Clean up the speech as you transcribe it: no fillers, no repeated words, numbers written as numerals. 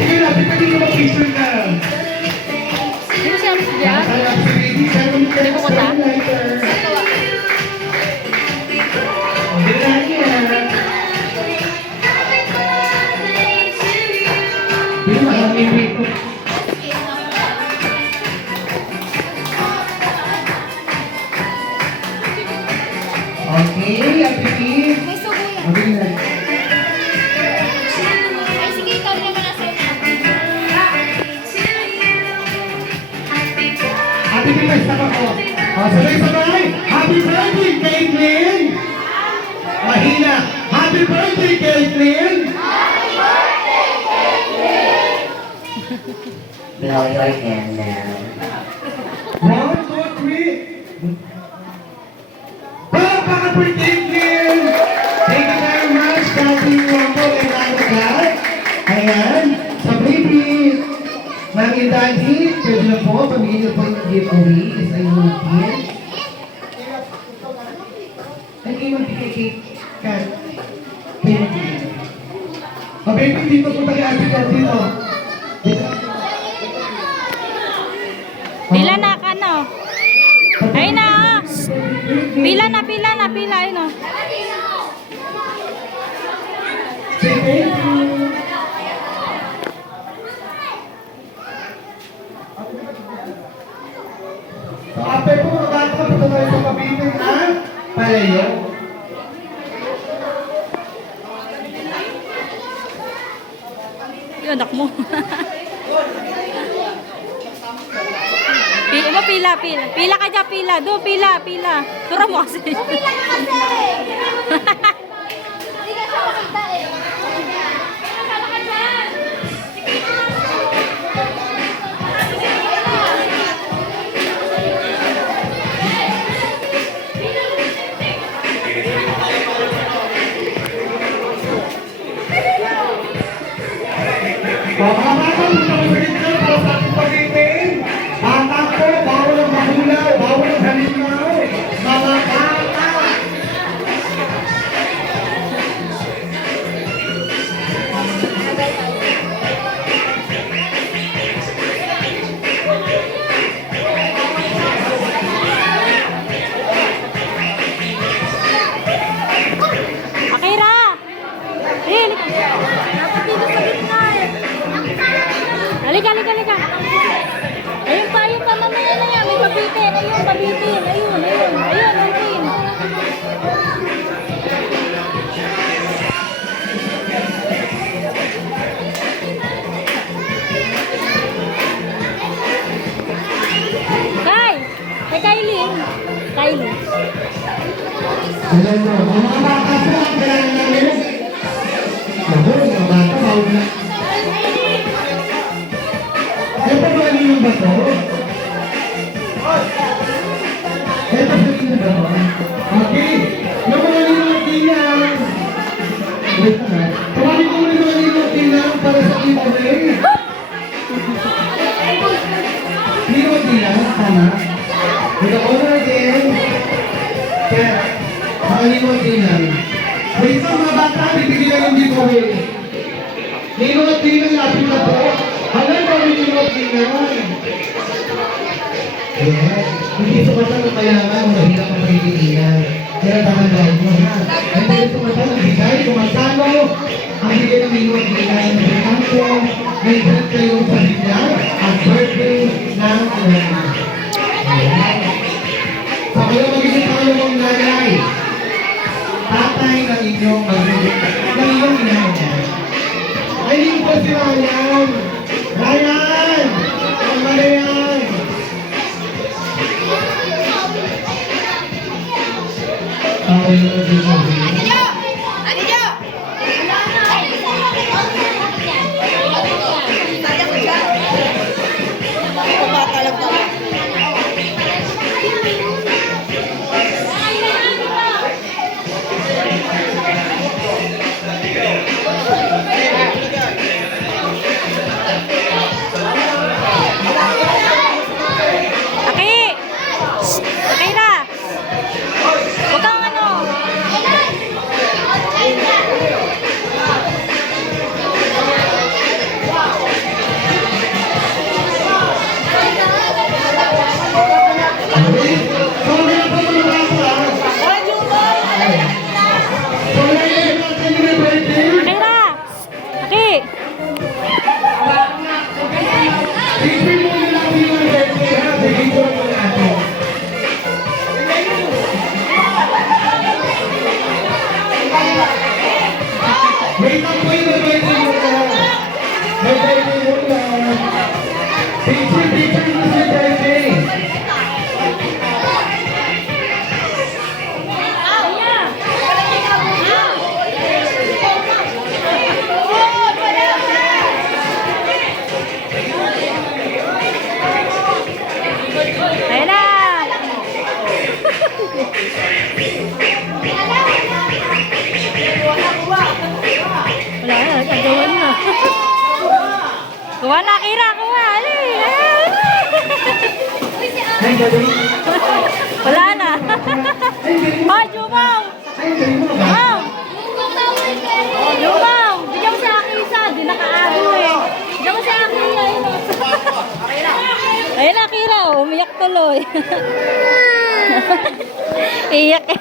Sige na, pwede ka mag-picture na. Di mo siya diyan? Hindi mo kota? Okay, Apiki. May subo yan. Okay na. Ay, sige, ikaw naman nasa Happy birthday sa ako. Sabay-sabay. Happy birthday, Caitlyn! Mahina. Happy birthday, Caitlyn! Blow your candle. 1, 2, 3. Palakpakan for Caitlyn! Thank you very much, Kathy Wambo and Alagal. Ayan, sa baby. Mami Daddy, pwede na po, pamilya po yung giveaway. Is ay multi. Ay, kayo magbigay Kat. Kayo magbigay. O baby, dito po tayo Ate Kat dito. Dito. Pila na ka no? Ay na. Pila na, pila na, pila. Ay no. Say thank you. Ate po, magkakapunta tayo sa kabitin ang palayo. Yun, anak mo. Pila, pila, pila. Pila ka dyan, pila. Do, pila, pila. Tura mo kasi. Pila ka kasi! Hindi ka siya makita eh. Pila ka dyan! Mga bata, punta ko sa gitna para sa ating kabitin. Bata po, bawal ang mahulaw, bawal ang halimaw. Mga bata. Akira! Eh, dapat dito sa gitna eh. Halika, halika, halika. Ayun pa mamaya na yan. May pabitin. Ayun, pabitin. Ayun, ayun, ayun, ayun. Kay! Kay Kylie. Kylie. Alam mo, mga bata po, ang kailangan namin. Ako, mga bata, bawal na. Ito ba yung ba to? Ito ba yung ba to? Okay. Yung mga limutin wait na. Tawagin ko muna yung mga limutin para sa giveaway. Limutin tama. With the owner again. Kaya, mga limutin wait na mga bata, bibigyan lang yung giveaway. Limutin natin na po. Hanggang kami limutin yes. Hindi sumatan ng kayaman, mahirap ang pagkikitinan. Kaya tahan mo ha. At dahil sumatan ang bigay, kumasano ang bigay ng minuang bigay ng Bernanco, may break kayo sa bigyan at birthday ng ilan. Sa kayo magiging pangalawang nanay, tatay ng inyong magbibig, ng inyong inanay. Ay, hindi po si Ryan! Ryan! Ang Ryan! Wait lang po yung birthday muna. May birthday muna. Picture mo sa birthday. Ayun na! Wala na, nagkagawan na. Kuha na, Kira, kuha. Ali, Ay, galing. wala na. Ay, galing mo. Hoy, Jumaw! Ay, galing mo ba? Jumaw! Jumaw! Bigyan mo sa akin isa. Di nakaano eh. Bigyan mo sa akin. Ayun na, Kira. Umiyak tuloy. Iyak eh.